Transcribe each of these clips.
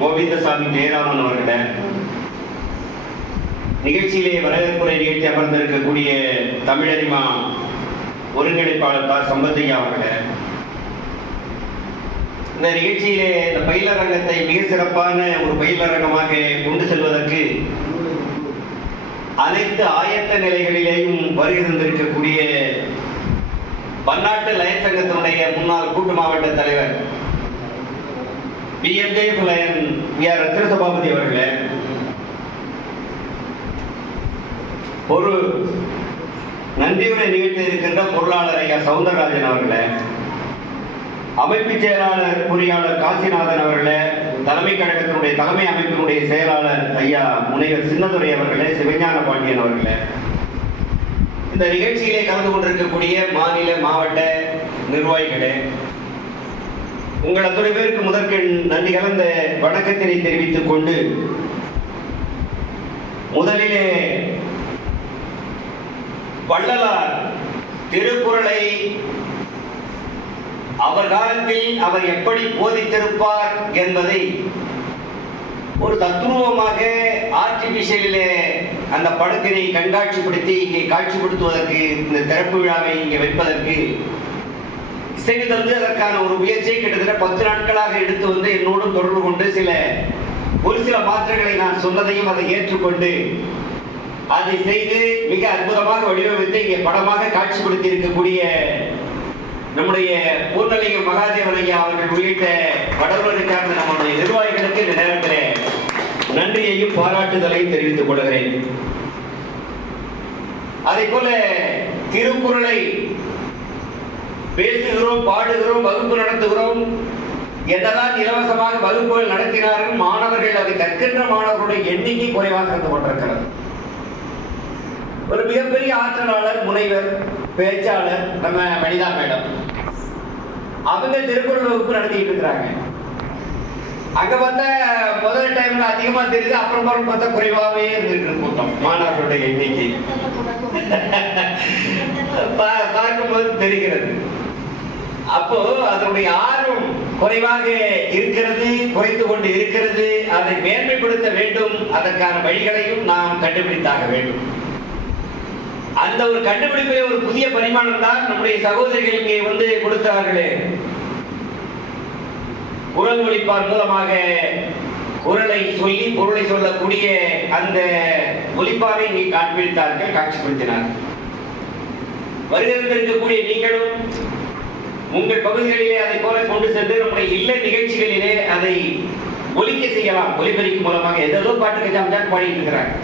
கோவிந்தசாமி ஜெயராமன் அவர்களே, நிகழ்ச்சியிலே வரவேற்புரை நிகழ்ச்சி அமர்ந்திருக்கக்கூடிய தமிழறிமா ஒருங்கிணைப்பாளர் தா சம்பத்தையா அவர்களே, இந்த நிகழ்ச்சியிலே இந்த பயிலரங்கத்தை மிக சிறப்பான ஒரு பயிலரங்கமாக கொண்டு செல்வதற்கு அனைத்து ஆயத்த நிலைகளிலேயும் வருகை தந்திருக்கக்கூடிய பன்னாட்டு லயன் சங்கத்தினுடைய முன்னாள் கூட்டு மாவட்ட தலைவர் BMJF லயன் VR ரத்ன சபாபதி அவர்களே, ஒரு நன்றியுரை நிகழ்த்தி இருக்கின்ற பொருளாளர் ஐயா சவுந்தரராஜன் அவர்களே, அமைப்பு செயலாளர் பொறியாளர் காசிநாதன் அவர்களே, தலைமை கழகத்தினுடைய தலைமை அமைப்பினுடைய செயலாளர் ஐயா முனைவர் சின்னதுரை அவர்களே, சிவஞான பாண்டியன் அவர்களே, இந்த நிகழ்ச்சியிலே கலந்து கொண்டிருக்கக்கூடிய மாநில மாவட்ட நிர்வாகிகளே, உங்கள் அத்தனை பேருக்கு முதற்கண் நன்றி கலந்த வணக்கத்தினை தெரிவித்துக் கொண்டு முதலிலே வள்ளலார் திருக்குறளை அவர் காலத்தில் அவர் எப்படி போதித்திருப்பார் என்பதை ஒரு தத்துவமாக ஆர்டிபிஷியலிலே அந்த படத்தினை கண்காட்சிப்படுத்தி இங்கே காட்சிப்படுத்துவதற்கு இந்த திறப்பு விழாவை இங்கே வைப்பதற்கு இசைவு தந்து அதற்கான ஒரு முயற்சியை கிட்டத்தட்ட 10 நாட்களாக எடுத்து வந்து என்னோடும் தொடர்பு கொண்டு ஒரு சில மாற்றங்களை நான் சொன்னதையும் அதை ஏற்றுக்கொண்டு அதை செய்து மிக அற்புதமாக வடிவமைத்து இங்கே படமாக காட்சிப்படுத்தி இருக்கக்கூடிய நம்முடைய பூர்ணலிங்கம் மகாதேவன் ஐயா அவர்கள் உள்ளிட்ட வடவரை சார்ந்த நம்முடைய நிர்வாகிகளுக்கு இந்த நேரத்தில் நன்றியையும் பாராட்டுதலையும் தெரிவித்துக் கொள்கிறேன். அதே போல திருக்குறளை பேசுகிறோம், பாடுகிறோம், வகுப்பு நடத்துகிறோம். என்னதான் இலவசமாக வகுப்புகள் நடத்தினார்கள், மாணவர்கள் அதை கற்கின்ற மாணவர்களுடைய எண்ணிக்கை குறைவாக இருந்து கொண்டிருக்கிறது. ஒரு மிகப்பெரிய ஆற்றலாளர், முனைவர், பேச்சாளர் நம்ம வனிதா மேடம், அவங்க திருக்குறள் வகுப்பு நடத்திட்டு இருக்கிறாங்க. அங்க பார்த்தா முதல் டைம்ல அதிகமா தெரியுது, அப்புறம் பார்த்தா குறைவாகவே இருந்திருக்கிற கூட்டம் மாணவர்களுடைய எண்ணிக்கை பார்க்கும்போது தெரிகிறது. அப்போ அதனுடைய ஆர்வம் குறைவாக இருக்கிறது, குறைந்து கொண்டு இருக்கிறது. அதை மேன்மைப்படுத்த வேண்டும், அதற்கான வழிகளையும் நாம் கண்டுபிடித்தாக வேண்டும். அந்த ஒரு கண்டுபிடிப்பிலே ஒரு புதிய பரிமாணம் தான் நம்முடைய சகோதரிகள் இங்கே வந்து கொடுத்தார்களே. குரல் ஒலிப்பார் மூலமாக குரலை சொல்லி பொருளை சொல்லக்கூடிய அந்த ஒலிப்பாரை இங்கே காண்பித்தார்கள், காட்சிப்படுத்தினார்கள். வருகின்றிருக்கக்கூடிய நீங்களும் உங்கள் பகுதிகளிலே அதை போல கொண்டு சென்று நம்முடைய இல்ல நிகழ்ச்சிகளிலே அதை ஒலிக்க செய்யலாம். ஒலிபெருக்கி மூலமாக ஏதோ பாட்டு கஜாமஜான் பாடிட்டு இருக்கிறாங்க.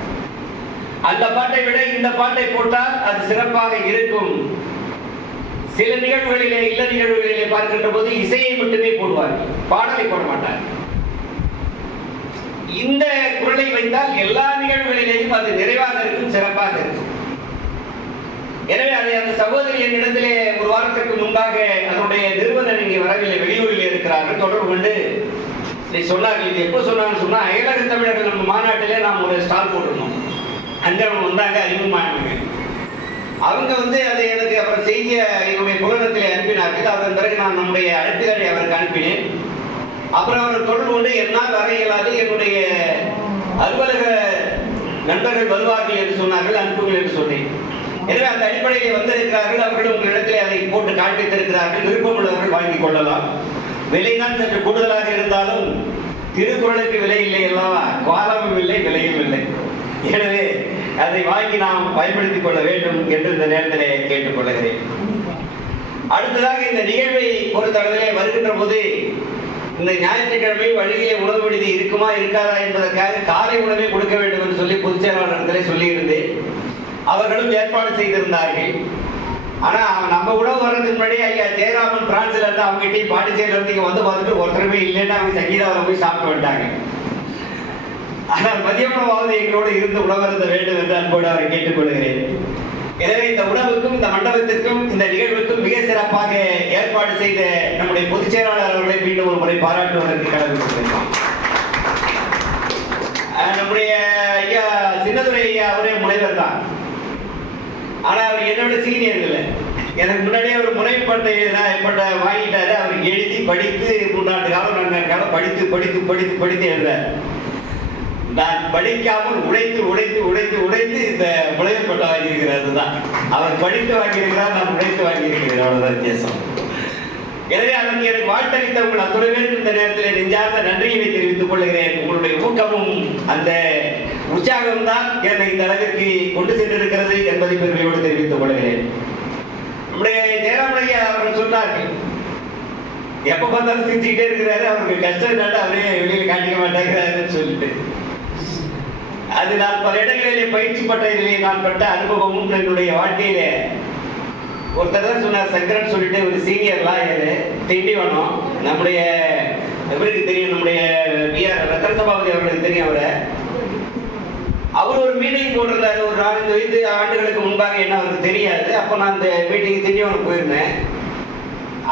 அந்த பாட்டை விட இந்த பாட்டை போட்டால் அது சிறப்பாக இருக்கும். சில நிகழ்வுகளிலே இல்ல நிகழ்வுகளிலே பார்க்கின்ற போது இசையை மட்டுமே போடுவார்கள், பாடலை போட மாட்டார்கள். இந்த குரலை வைத்தால் எல்லா நிகழ்வுகளிலேயும் அது நிறைவாக இருக்கும், சிறப்பாக இருக்கும். எனவே அதை அந்த சகோதரி என்னிடத்திலே ஒரு வாரத்திற்கு முன்பாக அதனுடைய நிறுவனர் இங்கே வரவில்லை, வெளியூரில் இருக்கிறார்கள். தொடர்பு கொண்டு சொன்னார்கள். இது எப்போ சொன்னாங்கன்னு சொன்னா, அயலக தமிழர்கள் நம்ம மாநாட்டிலே நாம் ஒரு ஸ்டால் போட்டிருந்தோம். அங்கே அவங்க வந்தாங்க, அறிமுகமானாங்க. அவங்க வந்து அதை எனக்கு அப்புறம் செய்தியை என்னுடைய புலனத்தில் அனுப்பினார்கள். அதன் பிறகு நான் நம்முடைய அழைப்புகளை அவருக்கு அனுப்பினேன். அப்புறம் அவர் தொடர்பு கொண்டு என்னால் வர இயலாது, என்னுடைய அலுவலக நண்பர்கள் வருவார்கள் என்று சொன்னார்கள், அனுப்புங்கள் என்று சொன்னேன். எனவே அந்த அடிப்படையில் வந்திருக்கிறார்கள். அவர்கள் உங்களிடத்தில் அதை போட்டு காண்பித்திருக்கிறார்கள். விருப்பம் உள்ளவர்கள் வாங்கிக் கொள்ளலாம். விலைதான் சற்று கூடுதலாக இருந்தாலும் திருக்குறளுக்கு விலை இல்லை அல்லவா, காலமும் இல்லை, விலையும் இல்லை. எனவே அதை வாங்கி நாம் பயன்படுத்திக் கொள்ள வேண்டும் என்று இந்த நேரத்திலே கேட்டுக் கொள்கிறேன். அடுத்ததாக இந்த நிகழ்வை பொறுத்தளவிலே வருகின்ற போது இந்த ஞாயிற்றுக்கிழமை வழியிலே உணவு விடுதி இருக்குமா இருக்காதா என்பதற்காக காலை உணவை கொடுக்க வேண்டும் என்று சொல்லி பொதுச் செயலாளரிடத்திலே சொல்லியிருந்தேன். அவர்களும் ஏற்பாடு செய்திருந்தார்கள். ஆனா நம்ம உணவு வர்றதுக்கு முன்னாடி ஐயா ஜெயராமன் பிரான்ஸ்ல இருந்து அவங்க கிட்டையும் பாண்டிச்சேரியில இருந்து இங்க வந்து பார்த்துட்டு ஒருத்தருமே இல்லைன்னா அவங்க சங்கீதாவில் போய் சாப்பிட்டு விட்டாங்க. ஆனால் மதிய உணவாவது எங்களோடு இருந்து உணவருந்த வேண்டும் என்று அன்போடு அவரை கேட்டுக்கொள்கிறேன். எனவே இந்த உணவுக்கும் இந்த மண்டபத்திற்கும் இந்த நிகழ்வுக்கும் மிக சிறப்பாக ஏற்பாடு செய்த நம்முடைய பொதுச் செயலாளர் அவர்களை மீண்டும் ஒரு முறை பாராட்டுவதற்கு கடமைப்பட்டிருக்கிறோம். நம்முடைய ஐயா சின்னதுரை ஐயா அவரே முனைவர் தான். ஆனா அவர் என்னோட சீனியர் இல்லை. எனக்கு முன்னாடியே ஒரு முனைப்பட்ட வாங்கிட்டாரு. அவர் எழுதி படித்து 3 ஆண்டு காலம் 4 ஆண்டு காலம் படித்து படித்து படித்து படித்து எழுதுறார். நான் படிக்காமல் உழைத்து உழைத்து உழைத்து உழைத்து இந்த புலவர் பட்டம் வாங்கியிருக்கிறது தான். அவர் படித்து வாங்கியிருக்கிறார், நான் உழைத்து வாங்கியிருக்கிறேன். அவ்வளவுதான் வித்தியாசம். எனவே அதற்கு எனக்கு வாழ்த்தளித்த உங்கள் அத்துணை பேருக்கு இந்த நேரத்தில் நெஞ்சார்ந்த நன்றியை தெரிவித்துக் கொள்கிறேன். உங்களுடைய ஊக்கமும் அந்த உற்சாகம் தான் என்னை இந்த அளவிற்கு கொண்டு சென்றிருக்கிறது என்பதை பெருமையோடு தெரிவித்துக் கொள்கிறேன். நம்முடைய ஜெயராமையா அவர்கள் சொன்னார்கள், எப்ப பார்த்தாலும் சிரிச்சுக்கிட்டே இருக்கிறாரு, அவருக்கு கஷ்டம் அவரே வெளியில காட்டிக்க மாட்டேங்கிறாருன்னு சொல்லிட்டு. அது நான் பல இடங்களிலே பயிற்சி பட்டதிலே நான் பட்ட அனுபவமும் என்னுடைய வாழ்க்கையில. ஒருத்தர் தான் சொன்னார், சங்கரன் சொல்லிட்டு ஒரு சீனியர் லாயர், திண்டிவனம், நம்முடைய எவருக்கு தெரியும், நம்முடைய பிஆர் ரத்தன சபாபதி அவர்களுக்கு தெரியும். அவர் ஒரு மீட்டிங் போட்டிருந்தாரு ஒரு 4-5 ஆண்டுகளுக்கு முன்பாக. என்ன அவருக்கு தெரியாது. அப்போ நான் அந்த மீட்டிங் திண்டிவனம் போயிருந்தேன்.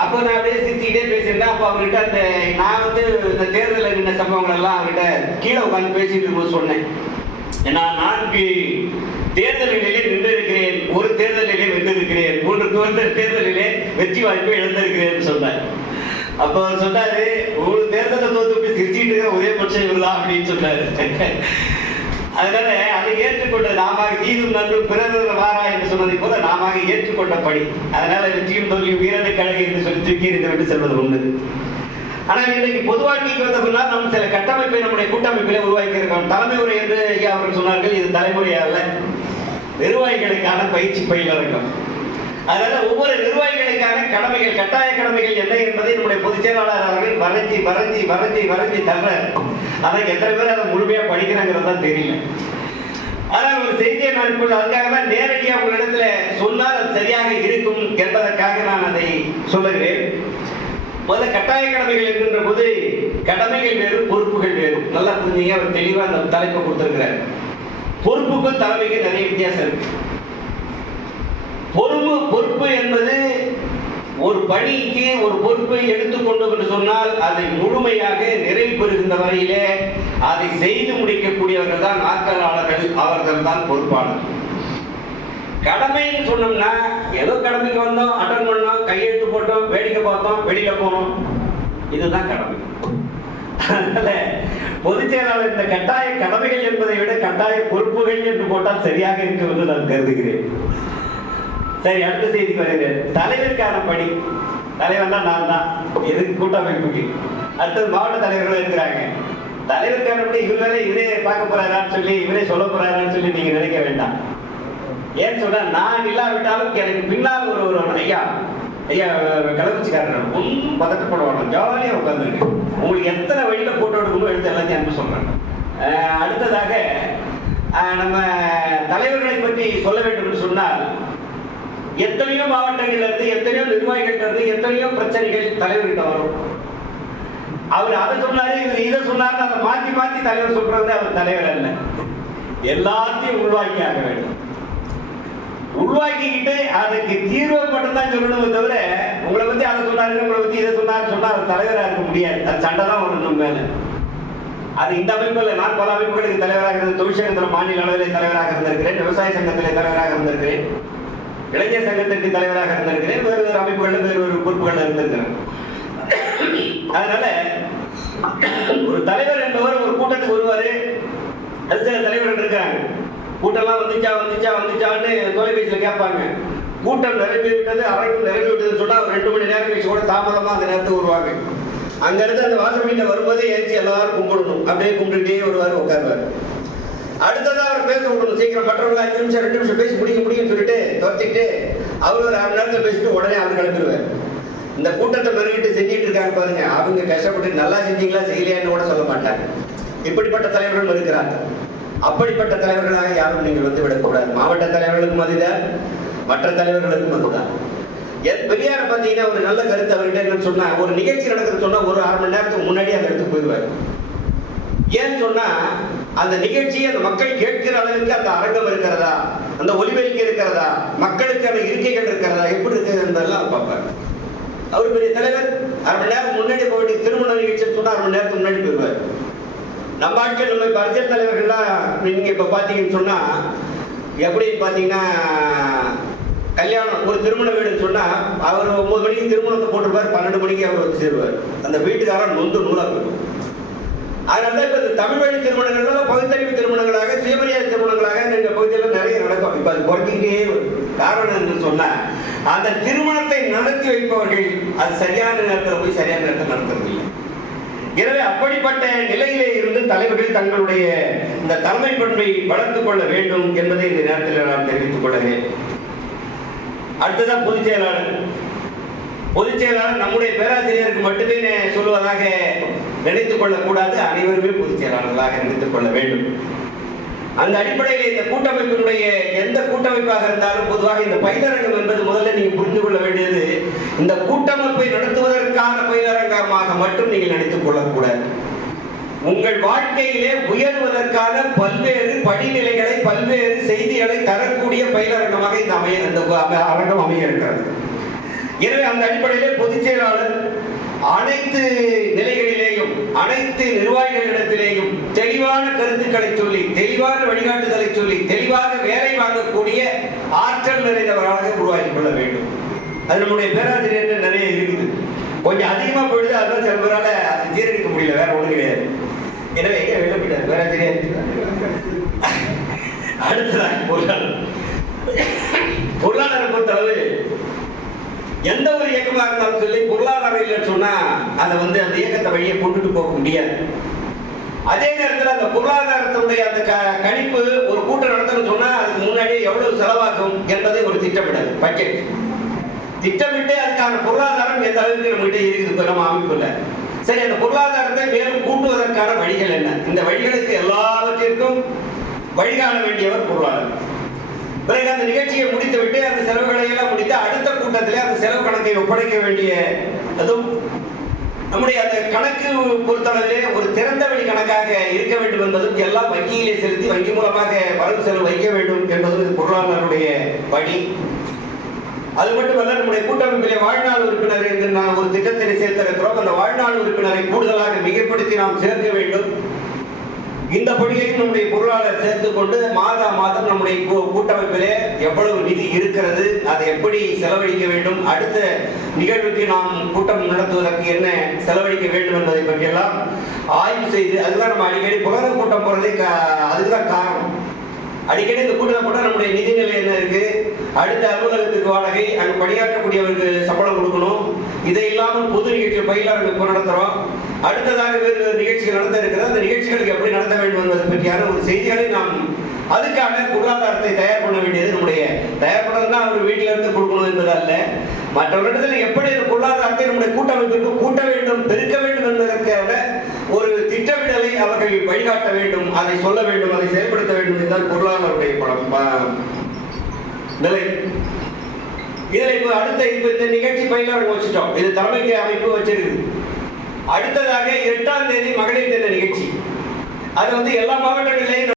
அப்போ நான் அப்படியே சிரிச்சுக்கிட்டே பேசியிருந்தேன். அப்போ அவர்கிட்ட அந்த நான் இந்த தேர்தலில் நின்ன சம்பவங்கள் எல்லாம் அவர்கிட்ட கீழே உட்காந்து பேசிட்டு இருக்கும்போது சொன்னேன், நான் 4 தேர்தல்களிலே நின்று இருக்கிறேன், ஒரு தேர்தலிலே வென்றிருக்கிறேன், 3 தேர்தலிலே வெற்றி வாய்ப்பை இழந்திருக்கிறேன் சொன்னார். அப்போ அவர் சொன்னாரு, ஒரு தேர்தலை தோத்து சிரிச்சுட்டு இருக்கிற ஒரே பட்சம் இவர்தான் அப்படின்னு சொன்னாரு. அதனால அதை ஏற்றுக்கொண்ட நாம தீதும் நன்றும் பிறந்த வாரா என்று சொன்னதை போல நாம ஏற்றுக்கொண்ட படி. அதனால வெற்றியும் தோல்வியும் வீரனை கழகு என்று சொல்லி தூக்கி எறிந்து செல்வது உண்டு. ஆனால் இன்றைக்கு பொது வாழ்க்கைக்கு வந்த பின்னால் நம்ம சில கட்டமைப்பை நம்முடைய கூட்டமைப்பிலே உருவாக்கி இருக்கோம். தலைமை உரை என்று ஐயா அவர்கள் சொன்னார்கள், இது தலைமுறை அல்ல, நிர்வாகிகளுக்கான பயிற்சி பயிலரங்கம். அதனால ஒவ்வொரு நிர்வாகிகளுக்கான கடமைகள், கட்டாய கடமைகள் என்ன என்பதை நம்முடைய பொதுச் செயலாளர் அவர்கள் வரைஞ்சி வரைஞ்சி வரைஞ்சி வரைஞ்சி தர்றார். ஆனா எத்தனை பேர் அதை முழுமையா படிக்கிறாங்கிறது தான் தெரியல. ஆனால் ஒரு செய்தியை நான் இப்பொழுது அதுக்காக தான் நேரடியாக உங்களிடத்துல சொன்னால் அது சரியாக இருக்கும் என்பதற்காக நான் அதை சொல்லுகிறேன். முதல்ல கட்டாய கடமைகள் என்கின்ற போது கடமைகள் வேறு, பொறுப்புகள் வேறு. நல்லா புரிஞ்சீங்க, அவர் தெளிவா அந்த தலைப்பை கொடுத்திருக்கிறார். பொறுப்புக்கும் தலைமைக்கும் நிறைய வித்தியாசம் இருக்கு. பொறுப்பு என்பது ஒரு பணிக்கு ஒரு பொறுப்பை எடுத்துக்கொண்டோம் என்று சொன்னால் அதை முழுமையாக நிறைவு பெறுகின்ற வரையிலே அதை செய்து முடிக்கக்கூடியவர்கள் தான் ஆட்களாளர்கள், அவர்கள் தான் பொறுப்பாளர்கள். கடமைன்னு சொன்னோம்னா ஏதோ கடமைக்கு வந்தோம், அட்டன் பண்ணோம், கையெழுத்து போட்டோம், வேடிக்கை பார்த்தோம், வெளியில போனோம், இதுதான் கடமை. அதனால பொதுச் செயலாளர் இந்த கட்டாய கடமைகள் என்பதை விட கட்டாய பொறுப்புகள் என்று போட்டால் சரியாக இருக்கும் என்று நான் கருதுகிறேன். சரி, அடுத்த செய்திக்கு வருகிறேன். தலைவருக்கான பணி. தலைவர் தான் நான் தான், எதுக்கு கூட்டமைப்புக்கு. அடுத்தது மாவட்ட தலைவர்கள் இருக்கிறாங்க. தலைவருக்கான பணி இவரே பார்க்க போறாரான்னு சொல்லி, இவரே சொல்ல போறாரான்னு சொல்லி நீங்க நினைக்க வேண்டாம். ஏன்னு சொன்னா, நான் இல்லாவிட்டாலும் எனக்கு பின்னால் ஒரு ஐயா கலவச்சிக்காரர் ஒன்றும் பதட்டப்பட வேணும், ஜாலியா உட்காந்துருக்கு. உங்களுக்கு எத்தனை வழியில போட்டோ எடுக்கணும் எடுத்து எல்லாத்தையும் அனுப்ப சொல்றேன். அடுத்ததாக நம்ம தலைவர்களை பற்றி சொல்ல வேண்டும் என்று சொன்னால், எத்தனையோ மாவட்டங்கள்ல இருந்து, எத்தனையோ நிர்வாகிகள் இருந்து, எத்தனையோ பிரச்சனைகள் தலைவர்கிட்ட வரும். அவர் அதை சொன்னாரு, இவர் இதை சொன்னாரு, அதை மாற்றி மாற்றி தலைவர் சொல்றவரு அவர் தலைவர் அல்ல. எல்லாத்தையும் உள்வாக்கி ஆக வேண்டும். உள்வாக்கிக்கிட்டு அதுக்கு தீர்வை மட்டும்தான் சொல்லணுமே தவிர, உங்களை பத்தி அதை சொன்னாரு, உங்களை பத்தி இதை சொன்னாரு சொன்னா அவர் தலைவராக இருக்க முடியாது. அது சண்டை தான் வரணும் மேல. அது இந்த அமைப்புல நான் பல அமைப்புகளுக்கு தலைவராக இருந்தேன். தொழிற்சங்கத்தில் மாநில அளவிலே தலைவராக இருந்திருக்கிறேன், விவசாய சங்கத்திலே தலைவராக இருந்திருக்கிறேன், இளைஞர் சங்கத்திற்கு தலைவராக இருந்திருக்கிறேன், வேறு வேறு அமைப்புகள் வேறு ஒரு பொறுப்புகள் இருந்திருக்கிறேன். அதனால ஒரு தலைவர் என்பவர் ஒரு கூட்டத்துக்கு வருவாரு. அது சில தலைவர்கள் இருக்காங்க, கூட்டம்லாம் வந்துச்சான்னு தொலைபேசியில் கேட்பாங்க. கூட்டம் நிறைவு விட்டது, அறைக்கும் நிறைவு விட்டதுன்னு சொன்னா ஒரு 2 மணி நேரம் கழிச்சு கூட தாமதமா அந்த நேரத்துக்கு வருவாங்க. அங்க இருந்து அந்த வாசப்படியில வரும்போதே ஏற்றி எல்லாரும் கும்பிடணும். அப்படியே கும்பிட்டுட்டே வருவார், உட்காருவார். அடுத்ததான் அவர் பேச விடணும். சீக்கிரம் மற்றவங்க 5 நிமிஷம் 2 நிமிஷம் பேசி முடியும்னு சொல்லிட்டு துரத்திட்டு அவர் ஒரு 1/2 மணி நேரத்தில் பேசிட்டு உடனே அவர் கிளம்பிடுவார். இந்த கூட்டத்தை பெருகிட்டு செஞ்சிட்டு இருக்காங்க பாருங்க, அவங்க கஷ்டப்பட்டு நல்லா செஞ்சீங்களா செய்யலையான்னு கூட சொல்ல மாட்டாங்க. இப்படிப்பட்ட தலைவர்கள் இருக்கிறாங்க. அப்படிப்பட்ட தலைவர்களாக யாரும் நீங்கள் வந்து விடக்கூடாது. மாவட்ட தலைவர்களுக்கும் அதுதான், மற்ற தலைவர்களுக்கும் அதுதான். பெரியார பார்த்தீங்கன்னா ஒரு நல்ல கருத்து அவர்கிட்ட என்னன்னு சொன்னா, ஒரு நிகழ்ச்சி நடக்குதுன்னு சொன்னா ஒரு 1/2 மணி நேரத்துக்கு முன்னாடி அந்த இடத்துக்கு போயிடுவார். ஏன்னு சொன்னா, அந்த நிகழ்ச்சி அந்த மக்கள் கேட்கிற அளவுக்கு அந்த அரங்கம் இருக்கிறதா, அந்த ஒலிபெருக்கி இருக்கிறதா, மக்களுக்கான இருக்கைகள் இருக்கிறதா, எப்படி இருக்குது என்பதெல்லாம் பார்ப்பார். அவர் பெரிய தலைவர். 1/2 மணி நேரம் முன்னாடி போய் திருமண நிகழ்ச்சி சொன்னா 1/2 மணி நேரத்துக்கு முன்னாடி போயிடுவார். நம்ம ஆட்கள், நம்ம அரசியல் தலைவர்கள்லாம் நீங்க இப்ப பாத்தீங்கன்னு சொன்னா எப்படின்னு பாத்தீங்கன்னா, கல்யாணம் ஒரு திருமண வீடுன்னு சொன்னா அவர் 9 மணிக்கு திருமணத்தை போட்டிருப்பார், 12 மணிக்கு அவர் வந்து சேருவார். அந்த வீட்டுக்காரன் நொந்து நூலாக இருக்கும். அதனால இப்ப இந்த தமிழ் வழி திருமணங்கள் பகுத்தறிவு திருமணங்களாக, சுயமரியாதை திருமணங்களாக எங்க பகுதியில் நிறைய நடக்கும். இப்ப அது குறைஞ்சிக்கிட்டே காரணம் என்று சொன்னா அந்த திருமணத்தை நடத்தி வைப்பவர்கள் அது சரியான நேரத்தில் போய் சரியான நேரத்தில் நடத்துறதில்லை. எனவே அப்படிப்பட்ட நிலையிலே இருந்து தலைவர்கள் தங்களுடைய இந்த தலைமை பண்பை வளர்த்துக் கொள்ள வேண்டும் என்பதை இந்த நேரத்தில் நான் தெரிவித்துக் கொள்கிறேன். அடுத்ததான் பொதுச் செயலாளர். பொதுச் செயலாளர் நம்முடைய பேராசிரியருக்கு மட்டுமே சொல்லுவதாக நினைத்துக் கொள்ளக்கூடாது, அனைவருமே பொதுச் செயலாளர்களாக நினைத்துக் கொள்ள வேண்டும். அந்த அடிப்படையில் இந்த கூட்டமைப்பினுடைய எந்த கூட்டமைப்பாக இருந்தாலும் பொதுவாக இந்த பயிலரங்கம் என்பது முதல்ல நீங்க புரிந்து கொள்ள வேண்டியது, இந்த கூட்டமைப்பை நடத்துவதற்கான பயிலரங்கமாக மட்டும் நீங்கள் நினைத்துக் கொள்ளக்கூடாது. உங்கள் வாழ்க்கையிலே உயர்வதற்கான பல்வேறு படிநிலைகளை, பல்வேறு செய்திகளை தரக்கூடிய பயிலரங்கமாக இந்த அரங்கம் அமைய இருக்கிறது. எனவே அந்த அடிப்படையிலே பொதுச் செயலாளர் அனைத்து நிலைகளிலேயும் அனைத்து நிர்வாகிகளிடத்திலேயும் தெளிவான கருத்துக்களை சொல்லி, தெளிவான வழிகாட்டுதலை சொல்லி, தெளிவாக வேலை வாங்கக்கூடிய ஆற்றல் நிறைந்தவர்களாக உருவாக்கி கொள்ள வேண்டும். அது நம்முடைய பேராசிரியர் நிறைய இருக்குது. கொஞ்சம் அதிகமா போயிடுது, அதுதான் சில பேரால அது ஜீரணிக்க முடியல, வேற ஒண்ணு கிடையாது. எனவே எங்க வெளில போயிட்டார் பேராசிரியர். அடுத்ததான் பொருளாதார பொறுத்தளவு எந்த ஒரு இயக்கமாக இருந்தாலும் சொல்லி பொருளாதாரம் இல்லைன்னு சொன்னா அதை வந்து அந்த இயக்கத்தை வழியை கொண்டுட்டு போக முடியாது. அதே நேரத்தில் அந்த பொருளாதாரத்தினுடைய அந்த கணிப்பு ஒரு கூட்டம் நடத்தணும்னு சொன்னா அதுக்கு முன்னாடியே எவ்வளவு செலவாகும் என்பதை ஒரு திட்டமிடல், பட்ஜெட் திட்டமிட்டு அதுக்கான பொருளாதாரம் எந்த அளவுக்கு நம்மகிட்ட இருக்குது நம்ம அமைப்புல. சரி, அந்த பொருளாதாரத்தை மேலும் கூட்டுவதற்கான வழிகள் என்ன? இந்த வழிகளுக்கு எல்லாவற்றிற்கும் வழிகாண வேண்டியவர் பொருளாதாரம். பிறகு அந்த நிகழ்ச்சியை முடித்துவிட்டு அந்த செலவுகளை எல்லாம் முடித்து அடுத்த கூட்டத்தில் அந்த செலவு கணக்கை ஒப்படைக்க வேண்டிய அதுவும் நம்முடைய அந்த கணக்கு பொறுத்தளவிலே ஒரு திறந்த வெளி கணக்காக இருக்க வேண்டும் என்பதும் எல்லாம் வங்கியிலே செலுத்தி வங்கி மூலமாக வரவு செலவு வைக்க வேண்டும் என்பதும் பொருளாதாரனுடைய வழி. அது மட்டுமல்ல, நம்முடைய கூட்டமைப்பிலே வாழ்நாள் உறுப்பினர் என்று நான் ஒரு திட்டத்தை சேர்த்திருக்கிறோம். அந்த வாழ்நாள் உறுப்பினரை கூடுதலாக மிகைப்படுத்தி நாம் சேர்க்க வேண்டும். இந்த பணியையும் நம்முடைய பொருளாளர் சேர்த்துக் கொண்டு மாதம் நம்முடைய கூட்டமைப்பிலே எவ்வளவு நிதி இருக்கிறது, அதை எப்படி செலவழிக்க வேண்டும், அடுத்த நிகழ்வுக்கு நாம் கூட்டம் நடத்துவதற்கு என்ன செலவழிக்க வேண்டும் என்பதை பற்றியெல்லாம் ஆய்வு செய்து, அதுதான் நம்ம அடிக்கடி புலக கூட்டம் போறதே அதுதான் காரணம். அடிக்கடி இந்த கூட்டத்தை போட்டால் நம்முடைய நிதிநிலை என்ன இருக்கு, அடுத்த அலுவலகத்துக்கு வாடகை, அங்கு பணியாற்றக்கூடியவருக்கு சம்பளம் கொடுக்கணும், இதை இல்லாமல் பொது நிகழ்ச்சி பயிலாளர்கள் நடத்துறோம், அடுத்ததாக வேறு நிகழ்ச்சிகள் நடத்த இருக்கிறது, அந்த நிகழ்ச்சிகளுக்கு எப்படி நடத்த வேண்டும் என்பதை பற்றியான ஒரு செய்திகளை நாம் அதுக்கான பொருளாதாரத்தை தயார் பண்ண வேண்டியது நம்முடைய தயார் பண்ணதுன்னா அவர் வீட்டில இருந்து கொடுக்கணும் என்பது அல்ல, மற்றவர்களிடத்தில் எப்படி இந்த பொருளாதாரத்தை நம்முடைய கூட்டமைப்பிற்கு கூட்ட வேண்டும், பெருக்க வேண்டும் என்பதற்கான ஒரு திட்டமிடலை அவர்கள் வழிகாட்ட வேண்டும், அதை சொல்ல வேண்டும், அதை செயல்படுத்த வேண்டும். இதுதான் பொருளாதாரத்துடைய நிலை. இதுல இப்ப அடுத்த இந்த நிகழ்ச்சி பயிலாளர் வச்சுட்டோம், இது தலைமைக்கு அமைப்பு வச்சிருக்கு. அடுத்ததாக 8ஆம் தேதி மகளிர் தின நிகழ்ச்சி, அது வந்து எல்லா மாவட்டங்களிலேயும்